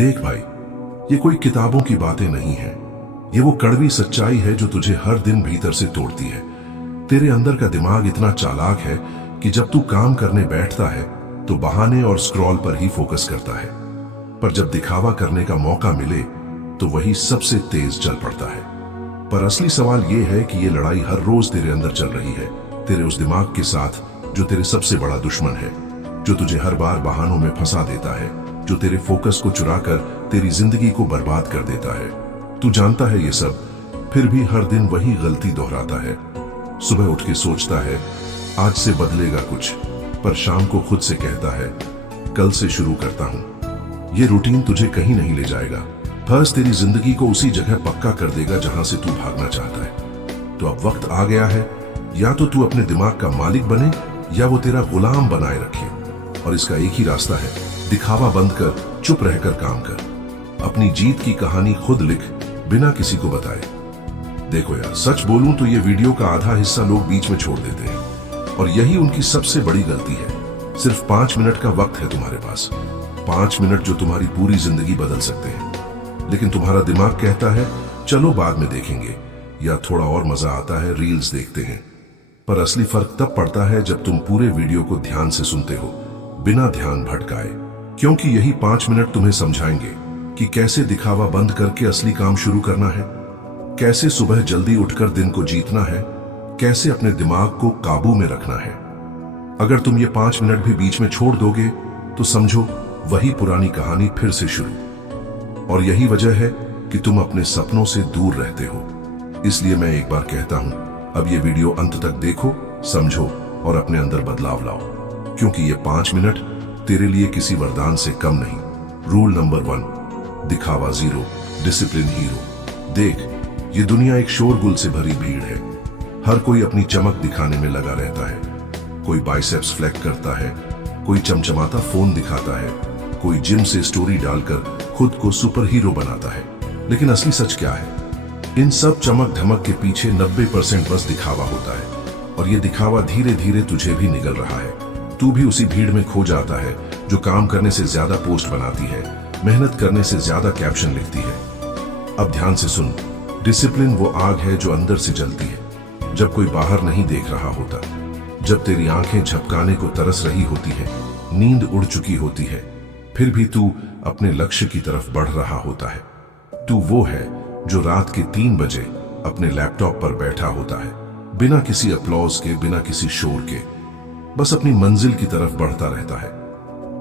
देख भाई, ये कोई किताबों की बातें नहीं है। ये वो कड़वी सच्चाई है जो तुझे हर दिन भीतर से तोड़ती है। तेरे अंदर का दिमाग इतना चालाक है कि जब तू काम करने बैठता है तो बहाने और स्क्रॉल पर ही फोकस करता है, पर जब दिखावा करने का मौका मिले तो वही सबसे तेज चल पड़ता है। पर असली सवाल ये है कि ये लड़ाई हर रोज तेरे अंदर चल रही है, तेरे उस दिमाग के साथ जो तेरे सबसे बड़ा दुश्मन है, जो तुझे हर बार बहानों में फंसा देता है, जो तेरे फोकस को चुराकर तेरी जिंदगी को बर्बाद कर देता है। तू जानता है ये सब, फिर भी हर दिन वही गलती दोहराता है। सुबह उठ के सोचता है आज से बदलेगा कुछ, पर शाम को खुद से कहता है कल से शुरू करता हूं। ये रूटीन तुझे कहीं नहीं ले जाएगा, बस तेरी जिंदगी को उसी जगह पक्का कर देगा जहां से तू भागना चाहता है। तो अब वक्त आ गया है, या तो तू अपने दिमाग का मालिक बने या वो तेरा गुलाम बनाए रखे। और इसका एक ही रास्ता है, दिखावा बंद कर, चुप रहकर काम कर। अपनी जीत की कहानी खुद लिख, बिना किसी को बताए। देखो यार, सच बोलूं तो ये वीडियो का आधा हिस्सा लोग बीच में छोड़ देते हैं, और यही उनकी सबसे बड़ी गलती है। सिर्फ 5 मिनट का वक्त है तुम्हारे पास, 5 मिनट जो तुम्हारी पूरी जिंदगी बदल सकते हैं। लेकिन तुम्हारा दिमाग कहता है चलो बाद में देखेंगे, या थोड़ा और मजा आता है रील्स देखते हैं। पर असली फर्क तब पड़ता है जब तुम पूरे वीडियो को ध्यान से सुनते हो, बिना ध्यान भटकाए, क्योंकि यही 5 मिनट तुम्हें समझाएंगे कि कैसे दिखावा बंद करके असली काम शुरू करना है, कैसे सुबह जल्दी उठकर दिन को जीतना है, कैसे अपने दिमाग को काबू में रखना है। अगर तुम ये 5 मिनट भी बीच में छोड़ दोगे तो समझो वही पुरानी कहानी फिर से शुरू। और यही वजह है कि तुम अपने सपनों से दूर रहते हो। इसलिए मैं एक बार कहता हूं, अब ये वीडियो अंत तक देखो, समझो और अपने अंदर बदलाव लाओ, क्योंकि ये 5 मिनट तेरे लिए किसी वरदान से कम नहीं। रूल नंबर 1, दिखावा जीरो, डिसिप्लिन हीरो। देख, ये दुनिया एक शोरगुल से भरी भीड़ है। हर कोई अपनी चमक दिखाने में लगा रहता है। कोई बाइसेप्स फ्लेक्स करता है, कोई चमचमाता फोन दिखाता है, कोई जिम से स्टोरी डालकर खुद को सुपर हीरो बनाता है। लेकिन असली सच क्या है? इन सब चमक धमक के पीछे 90% बस दिखावा होता है, और ये दिखावा धीरे धीरे तुझे भी निगल रहा है। तू भी उसी भीड़ में खो जाता है जो काम करने से ज्यादा पोस्ट बनाती है, मेहनत करने से ज्यादा कैप्शन लिखती है। अब ध्यान से सुन, डिसिप्लिन वो आग है जो अंदर से जलती है जब कोई बाहर नहीं देख रहा होता, जब तेरी आंखें झपकाने को तरस रही होती है, नींद उड़ चुकी होती है, फिर भी तू अपने लक्ष्य की तरफ बढ़ रहा होता है। तू वो है जो रात के 3 बजे अपने लैपटॉप पर बैठा होता है, बिना किसी अपलॉज के, बिना किसी शोर के, बस अपनी मंजिल की तरफ बढ़ता रहता है।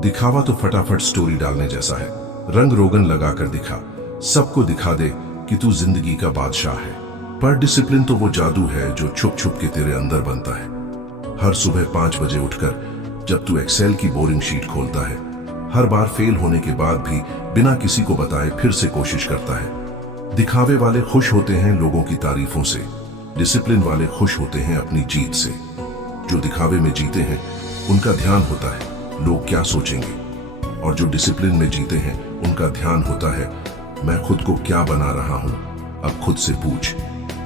दिखावा तो फटाफट स्टोरी डालने जैसा है, रंग रोगन लगाकर दिखा, सबको दिखा दे कि तू जिंदगी का बादशाह है। पर डिसिप्लिन तो वो जादू है जो छुप छुप के तेरे अंदर बनता है। हर सुबह 5 बजे उठकर जब तू एक्सेल की बोरिंग शीट खोलता है, हर बार फेल होने के बाद भी बिना किसी को बताए फिर से कोशिश करता है। दिखावे वाले खुश होते हैं लोगों की तारीफों से, डिसिप्लिन वाले खुश होते हैं अपनी जीत से। जो दिखावे में जीते हैं उनका ध्यान होता है लोग क्या सोचेंगे, और जो डिसिप्लिन में जीते हैं उनका ध्यान होता है मैं खुद को क्या बना रहा हूं। अब खुद से पूछ,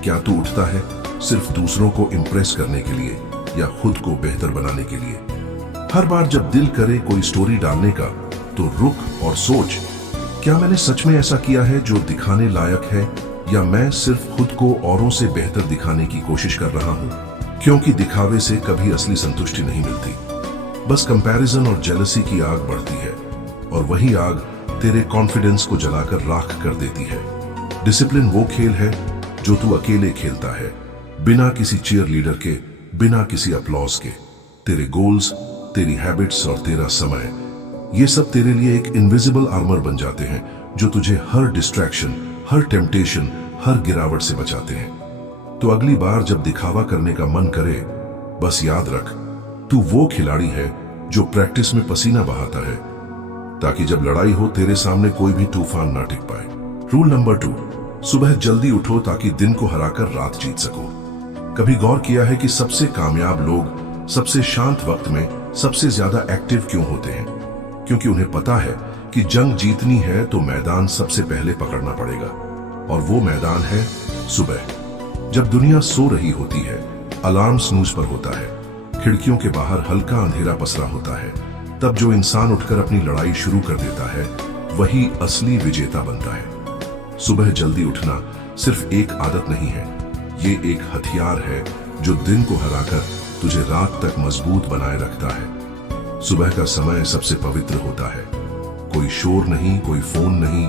क्या तू उठता है सिर्फ दूसरों को इंप्रेस करने के लिए या खुद को बेहतर बनाने के लिए? हर बार जब दिल करे कोई स्टोरी डालने का तो रुक और सोच, क्या मैंने सच में ऐसा किया है जो दिखाने लायक है, या मैं सिर्फ खुद को औरों से बेहतर दिखाने की कोशिश कर रहा हूं? क्योंकि दिखावे से कभी असली संतुष्टि नहीं मिलती, बस कंपैरिजन और जेलसी की आग बढ़ती है, और वही आग तेरे कॉन्फिडेंस को जलाकर राख कर देती है। डिसिप्लिन वो खेल है जो तू अकेले खेलता है, बिना किसी चीयर लीडर के, बिना किसी अपलॉज के। तेरे गोल्स, तेरी हैबिट्स और तेरा समय, ये सब तेरे लिए एक इनविजिबल आर्मर बन जाते हैं जो तुझे हर डिस्ट्रैक्शन, हर टेम्पटेशन, हर गिरावट से बचाते हैं। तो अगली बार जब दिखावा करने का मन करे, बस याद रख, तू वो खिलाड़ी है जो प्रैक्टिस में पसीना बहाता है, ताकि जब लड़ाई हो तेरे सामने कोई भी तूफान ना टिक पाए। रूल नंबर 2, सुबह जल्दी उठो ताकि दिन को हराकर रात जीत सको। कभी गौर किया है कि सबसे कामयाब लोग सबसे शांत वक्त में सबसे ज्यादा एक्टिव क्यों होते हैं? क्योंकि उन्हें पता है कि जंग जीतनी है तो मैदान सबसे पहले पकड़ना पड़ेगा, और वो मैदान है सुबह। जब दुनिया सो रही होती है, अलार्म स्नूज पर होता है, खिड़कियों के बाहर हल्का अंधेरा पसरा होता है, तब जो इंसान उठकर अपनी लड़ाई शुरू कर देता है वही असली विजेता बनता है। सुबह जल्दी उठना सिर्फ एक आदत नहीं है, ये एक हथियार है जो दिन को हराकर तुझे रात तक मजबूत बनाए रखता है। सुबह का समय सबसे पवित्र होता है। कोई शोर नहीं, कोई फोन नहीं,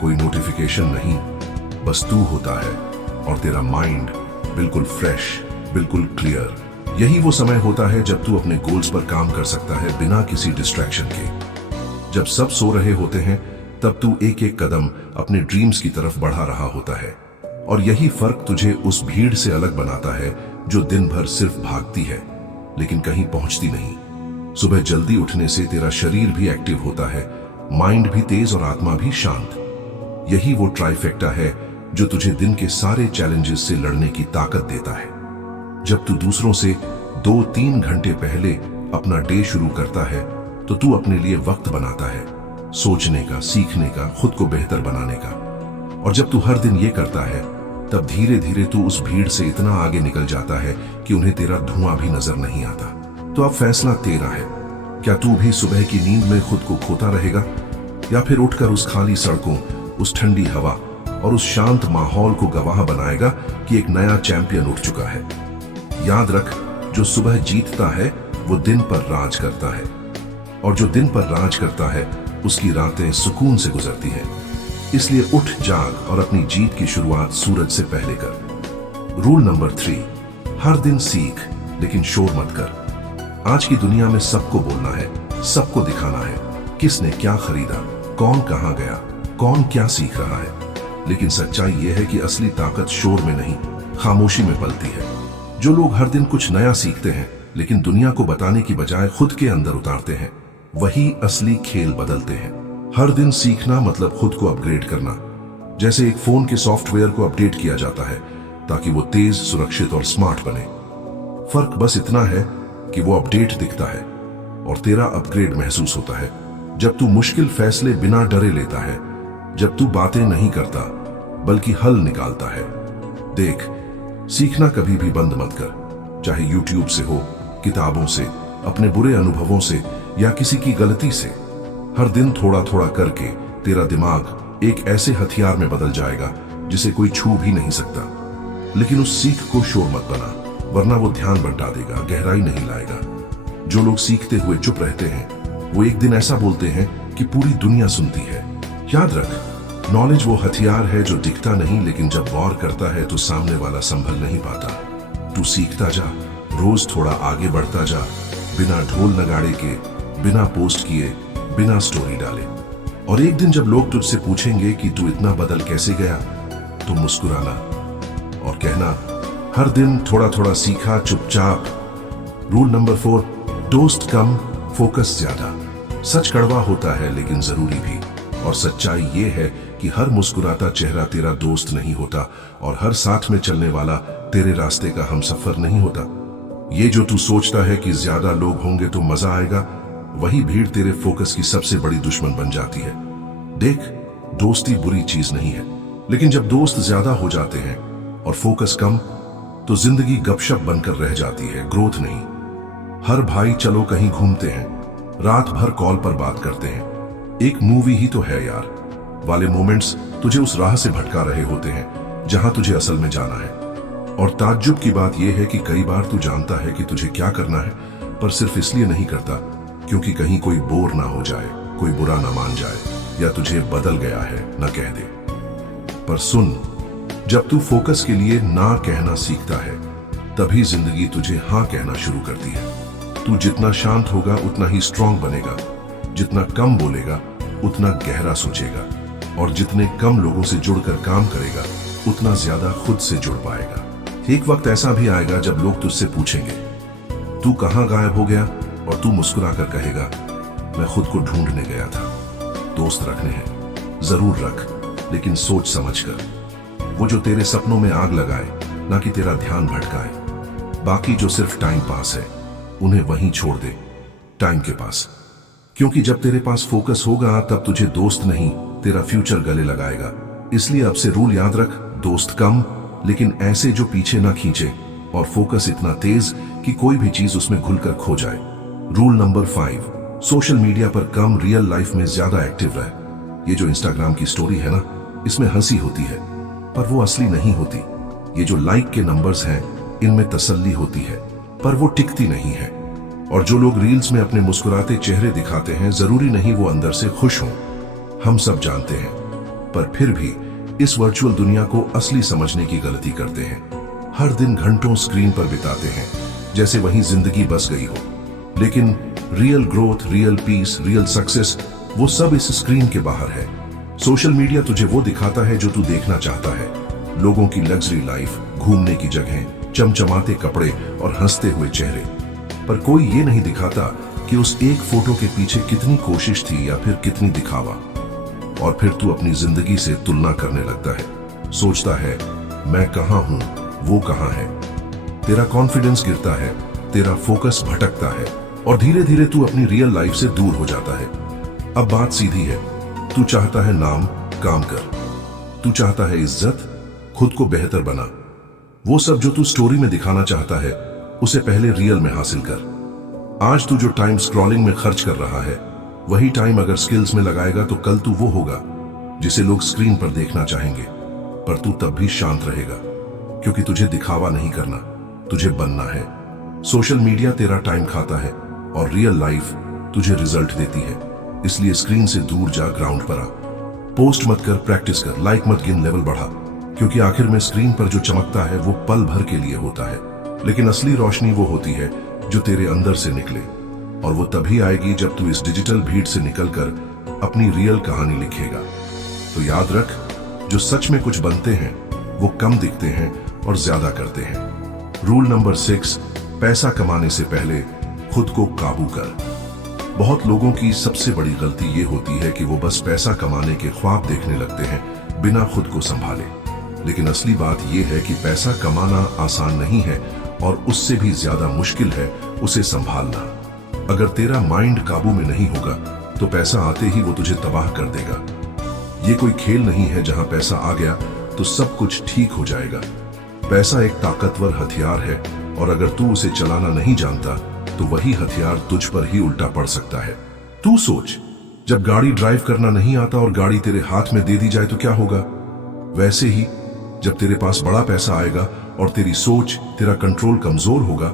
कोई नोटिफिकेशन नहीं, बस तू होता है और तेरा माइंड बिल्कुल फ्रेश, बिल्कुल क्लियर। यही वो समय होता है जब तू अपने गोल्स पर काम कर सकता है बिना किसी डिस्ट्रैक्शन के। जब सब सो रहे होते हैं तब तू एक एक कदम अपने ड्रीम्स की तरफ बढ़ा रहा होता है, और यही फर्क तुझे उस भीड़ से अलग बनाता है जो दिन भर सिर्फ भागती है लेकिन कहीं पहुंचती नहीं। सुबह जल्दी उठने से तेरा शरीर भी एक्टिव होता है, माइंड भी तेज और आत्मा भी शांत। यही वो ट्राइफेक्टा है जो तुझे दिन के सारे चैलेंजेस से लड़ने की ताकत देता है। जब तू दूसरों से 2-3 घंटे पहले अपना डे शुरू करता है तो तू अपने लिए वक्त बनाता है, सोचने का, सीखने का, खुद को बेहतर बनाने का। और जब तू हर दिन ये करता है तब धीरे धीरे तू उस भीड़ से इतना आगे निकल जाता है कि उन्हें तेरा धुआं भी नजर नहीं आता। तो अब फैसला तेरा है, क्या तू भी सुबह की नींद में खुद को खोता रहेगा, या फिर उठकर उस खाली सड़कों, उस ठंडी हवा और उस शांत माहौल को गवाह बनाएगा कि एक नया चैंपियन उठ चुका है। याद रख, जो सुबह जीतता है वो दिन पर राज करता है, और जो दिन पर राज करता है उसकी रातें सुकून से गुजरती हैं। इसलिए उठ, जाग और अपनी जीत की शुरुआत सूरज से पहले कर। रूल नंबर 3, हर दिन सीख लेकिन शोर मत कर। आज की दुनिया में सबको बोलना है, सबको दिखाना है, किसने क्या खरीदा, कौन कहां गया, कौन क्या सीख रहा है। लेकिन सच्चाई यह है कि असली ताकत शोर में नहीं, खामोशी में पलती है। जो लोग हर दिन कुछ नया सीखते हैं लेकिन दुनिया को बताने की बजाय खुद के अंदर उतारते हैं, वही असली खेल बदलते हैं। हर दिन सीखना मतलब खुद को अपग्रेड करना। जैसे एक फोन के सॉफ्टवेयर को अपडेट किया जाता है ताकि वो तेज, सुरक्षित और स्मार्ट बने। फर्क बस इतना है कि वो अपडेट दिखता है और तेरा अपग्रेड महसूस होता है जब तू मुश्किल फैसले बिना डरे लेता है, जब तू बातें नहीं करता बल्कि हल निकालता है। देख, सीखना कभी भी बंद मत कर, चाहे यूट्यूब से हो, किताबों से, अपने बुरे अनुभवों से या किसी की गलती से। हर दिन थोड़ा थोड़ा करके तेरा दिमाग एक ऐसे हथियार में बदल जाएगा जिसे कोई छू भी नहीं सकता। लेकिन उस सीख को शोर मत बना, वरना वो ध्यान बंटा देगा, गहराई नहीं लाएगा। जो लोग सीखते हुए चुप रहते हैं वो एक दिन ऐसा बोलते हैं कि पूरी दुनिया सुनती है। याद रख, नॉलेज वो हथियार है जो दिखता नहीं लेकिन जब वॉर करता है तो सामने वाला संभल नहीं पाता। तू सीखता जा, रोज थोड़ा आगे बढ़ता जा, बिना ढोल नगाड़े के, बिना पोस्ट किए, बिना स्टोरी डाले। और एक दिन जब लोग तुझसे पूछेंगे कि तू इतना बदल कैसे गया, तो मुस्कुराना और कहना, हर दिन थोड़ा थोड़ा सीखा, चुपचाप। रूल नंबर 4, दोस्त कम, फोकस ज्यादा। सच कड़वा होता है लेकिन जरूरी भी, और सच्चाई ये है कि हर मुस्कुराता चेहरा तेरा दोस्त नहीं होता और हर साथ में चलने वाला तेरे रास्ते का हमसफर नहीं होता। ये जो तू सोचता है कि ज्यादा लोग होंगे तो मजा आएगा, वही भीड़ तेरे फोकस की सबसे बड़ी दुश्मन बन जाती है। देख, दोस्ती बुरी चीज नहीं है, लेकिन जब दोस्त ज्यादा हो जाते हैं और फोकस कम, तो जिंदगी गपशप बनकर रह जाती है, ग्रोथ नहीं। हर भाई चलो कहीं घूमते हैं, रात भर कॉल पर बात करते हैं, एक मूवी ही तो है यार वाले मोमेंट्स तुझे उस राह से भटका रहे होते हैं जहां तुझे असल में जाना है। और ताज्जुब की बात यह है कि कई बार तू जानता है कि तुझे क्या करना है, पर सिर्फ इसलिए नहीं करता क्योंकि कहीं कोई बोर ना हो जाए, कोई बुरा ना मान जाए या तुझे बदल गया है ना कह दे। पर सुन, जब तू फोकस के लिए ना कहना सीखता है तभी जिंदगी तुझे हाँ कहना शुरू करती है। तू जितना शांत होगा उतना ही स्ट्रांग बनेगा, जितना कम बोलेगा उतना गहरा सोचेगा, और जितने कम लोगों से जुड़कर काम करेगा उतना ज्यादा खुद से जुड़ पाएगा। एक वक्त ऐसा भी आएगा जब लोग तुझसे पूछेंगे, तू कहां गायब हो गया, और तू मुस्कुराकर कहेगा, मैं खुद को ढूंढने गया था। दोस्त रखने हैं, जरूर रख, लेकिन सोच समझकर। वो जो तेरे सपनों में आग लगाए, ना कि तेरा ध्यान भटकाए। बाकी जो सिर्फ टाइम पास है, उन्हें वहीं छोड़ दे, टाइम के पास। क्योंकि जब तेरे पास फोकस होगा तब तुझे दोस्त नहीं, तेरा फ्यूचर गले लगाएगा। इसलिए अब से रूल याद रख, दोस्त कम लेकिन ऐसे जो पीछे ना खींचे, और फोकस इतना तेज कि कोई भी चीज उसमें घुलकर खो जाए। रूल नंबर 5, सोशल मीडिया पर कम, रियल लाइफ में ज्यादा एक्टिव रह। ये जो इंस्टाग्राम की स्टोरी है ना, इसमें हंसी होती है, पर वो असली नहीं होती। ये जो लाइक के नंबर्स हैं, इनमें तसल्ली होती है, पर वो टिकती नहीं है। और जो लोग रील्स में अपने मुस्कुराते चेहरे दिखाते हैं, जरूरी नहीं वो अंदर से खुश हों, हम सब जानते हैं। पर फिर भी इस वर्चुअल दुनिया को असली समझने की गलती करते हैं। हर दिन घंटों स्क्रीन पर बिताते हैं, जैसे वहीं जिंदगी बस गई हो। लेकिन real growth, real piece, real success, वो सब इस स्क्रीन के बाहर है। सोशल मीडिया तुझे वो दिखाता है जो तू देखना चाहता है। लोगों की लग्जरी लाइफ, घूमने की जगह, चमचमाते कपड़े और हंसते हुए चेहरे। पर कोई ये नहीं दिखाता कि उस एक फोटो के पीछे कितनी कोशिश थी या फिर कितनी दिखावा। और फिर तू अपनी जिंदगी से तुलना करने लगता है, सोचता है मैं कहां हूं, वो कहां है। तेरा कॉन्फिडेंस गिरता है, तेरा फोकस भटकता है और धीरे धीरे तू अपनी रियल लाइफ से दूर हो जाता है। अब बात सीधी है, तू चाहता है नाम, काम कर। तू चाहता है इज्जत, खुद को बेहतर बना। वो सब जो तू स्टोरी में दिखाना चाहता है, उसे पहले रियल में हासिल कर। आज तू जो टाइम स्क्रॉलिंग में खर्च कर रहा है, वही टाइम अगर स्किल्स में लगाएगा तो कल तू वो होगा जिसे लोग स्क्रीन पर देखना चाहेंगे। पर तू तब भी शांत रहेगा, क्योंकि तुझे दिखावा नहीं करना, तुझे बनना है। सोशल मीडिया तेरा टाइम खाता है और रियल लाइफ तुझे रिजल्ट देती है। इसलिए स्क्रीन से दूर जा, ग्राउंड पर आ। पोस्ट मत कर, प्रैक्टिस कर, लाइक मत गिन, लेवल बढ़ा। क्योंकि आखिर में स्क्रीन पर जो चमकता है वो पल भर के लिए होता है, लेकिन असली रोशनी वो होती है जो तेरे अंदर से निकले। और वो तभी आएगी जब तू इस डिजिटल भीड़ से निकलकर अपनी रियल कहानी लिखेगा। तो याद रख, जो सच में कुछ बनते हैं वो कम दिखते हैं और ज्यादा करते हैं। रूल नंबर 6, पैसा कमाने से पहले खुद को काबू कर। बहुत लोगों की सबसे बड़ी गलती ये होती है कि वो बस पैसा कमाने के ख्वाब देखने लगते हैं बिना खुद को संभाले। लेकिन असली बात यह है कि पैसा कमाना आसान नहीं है और उससे भी ज्यादा मुश्किल है उसे संभालना। अगर तेरा माइंड काबू में नहीं होगा तो पैसा आते ही वो तुझे तबाह कर देगा। ये कोई खेल नहीं है जहां पैसा आ गया तो सब कुछ ठीक हो जाएगा। पैसा एक ताकतवर हथियार है और अगर तू उसे चलाना नहीं जानता तो वही हथियार तुझ पर ही उल्टा पड़ सकता है। तू सोच, जब गाड़ी ड्राइव करना नहीं आता और गाड़ी तेरे हाथ में दे दी जाए तो क्या होगा? वैसे ही जब तेरे पास बड़ा पैसा आएगा और तेरी सोच, तेरा कंट्रोल कमजोर होगा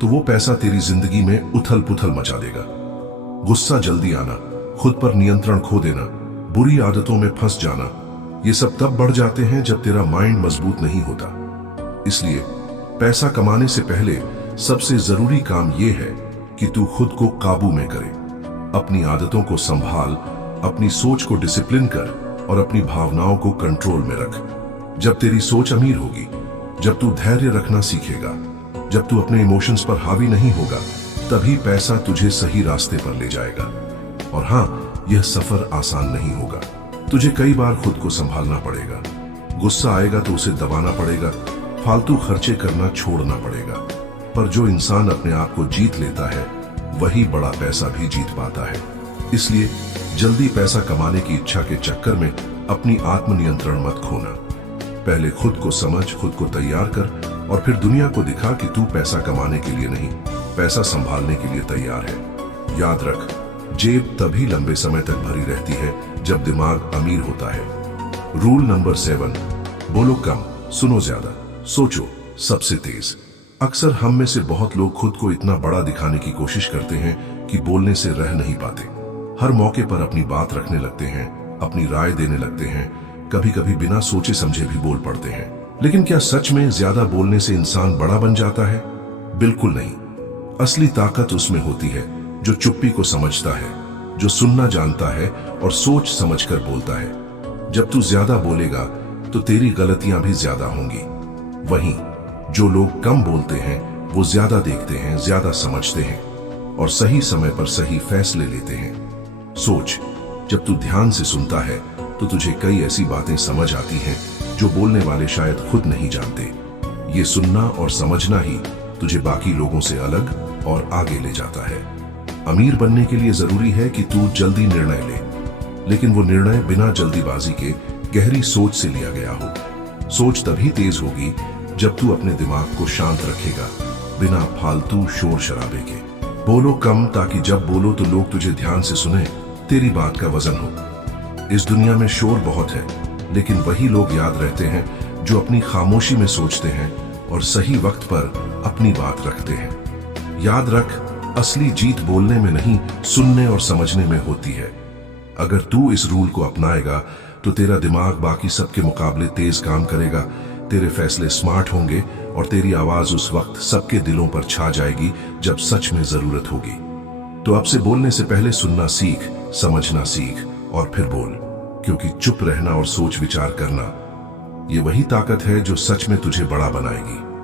तो वो पैसा तेरी जिंदगी में उथल पुथल मचा देगा। गुस्सा जल्दी आना, खुद पर नियंत्रण खो देना, बुरी आदतों में फंस जाना, ये सब तब बढ़ जाते हैं जब तेरा माइंड मजबूत नहीं होता। इसलिए पैसा कमाने से पहले सबसे जरूरी काम यह है कि तू खुद को काबू में करे। अपनी आदतों को संभाल, अपनी सोच को डिसिप्लिन कर और अपनी भावनाओं को कंट्रोल में रख। जब तेरी सोच अमीर होगी, जब तू धैर्य रखना सीखेगा, जब तू अपने इमोशंस पर हावी नहीं होगा, तभी पैसा तुझे सही रास्ते पर ले जाएगा। और हां, यह सफर आसान नहीं होगा। तुझे कई बार खुद को संभालना पड़ेगा। गुस्सा आएगा तो उसे दबाना पड़ेगा, फालतू खर्चे करना छोड़ना पड़ेगा। पर जो इंसान अपने आप को जीत लेता है वही बड़ा पैसा भी जीत पाता है। इसलिए जल्दी पैसा कमाने की इच्छा के चक्कर में अपनी आत्मनियंत्रण मत खोना। पहले खुद को समझ, खुद को तैयार कर और फिर दुनिया को दिखा कि तू पैसा कमाने के लिए नहीं, पैसा संभालने के लिए तैयार है। याद रख, जेब तभी लंबे समय तक भरी रहती है जब दिमाग अमीर होता है। रूल नंबर 7, बोलो कम, सुनो ज्यादा, सोचो सबसे तेज। अक्सर हम में से बहुत लोग खुद को इतना बड़ा दिखाने की कोशिश करते हैं कि बोलने से रह नहीं पाते। हर मौके पर अपनी बात रखने लगते हैं, अपनी राय देने लगते हैं, कभी कभी बिना सोचे समझे भी बोल पड़ते हैं। लेकिन क्या सच में ज्यादा बोलने से इंसान बड़ा बन जाता है? बिल्कुल नहीं। असली ताकत उसमें होती है जो चुप्पी को समझता है, जो सुनना जानता है और सोच समझकर बोलता है। जब तू ज्यादा बोलेगा तो तेरी गलतियां भी ज्यादा होंगी। वहीं जो लोग कम बोलते हैं वो ज्यादा देखते हैं, ज्यादा समझते हैं और सही समय पर सही फैसले लेते हैं। सोच, जब तू ध्यान से सुनता है तो तुझे कई ऐसी बातें समझ आती हैं जो बोलने वाले शायद खुद नहीं जानते। ये सुनना और समझना ही तुझे बाकी लोगों से अलग और आगे ले जाता है। अमीर बनने के लिए जरूरी है कि तू जल्दी निर्णय ले, लेकिन वो निर्णय बिना जल्दीबाजी के गहरी सोच से लिया गया हो। सोच तभी तेज होगी जब तू अपने दिमाग को शांत रखेगा, बिना फालतू शोर शराबे के। बोलो कम ताकि जब बोलो तो लोग तुझे ध्यान से सुने, तेरी बात का वजन हो। इस दुनिया में शोर बहुत है, लेकिन वही लोग याद रहते हैं जो अपनी खामोशी में सोचते हैं और सही वक्त पर अपनी बात रखते हैं। याद रख, असली जीत बोलने में नहीं, सुनने और समझने में होती है। अगर तू इस रूल को अपनाएगा तो तेरा दिमाग बाकी सबके मुकाबले तेज काम करेगा, तेरे फैसले स्मार्ट होंगे और तेरी आवाज उस वक्त सबके दिलों पर छा जाएगी जब सच में जरूरत होगी। तो अब से बोलने से पहले सुनना सीख, समझना सीख और फिर बोल, क्योंकि चुप रहना और सोच विचार करना, ये वही ताकत है जो सच में तुझे बड़ा बनाएगी।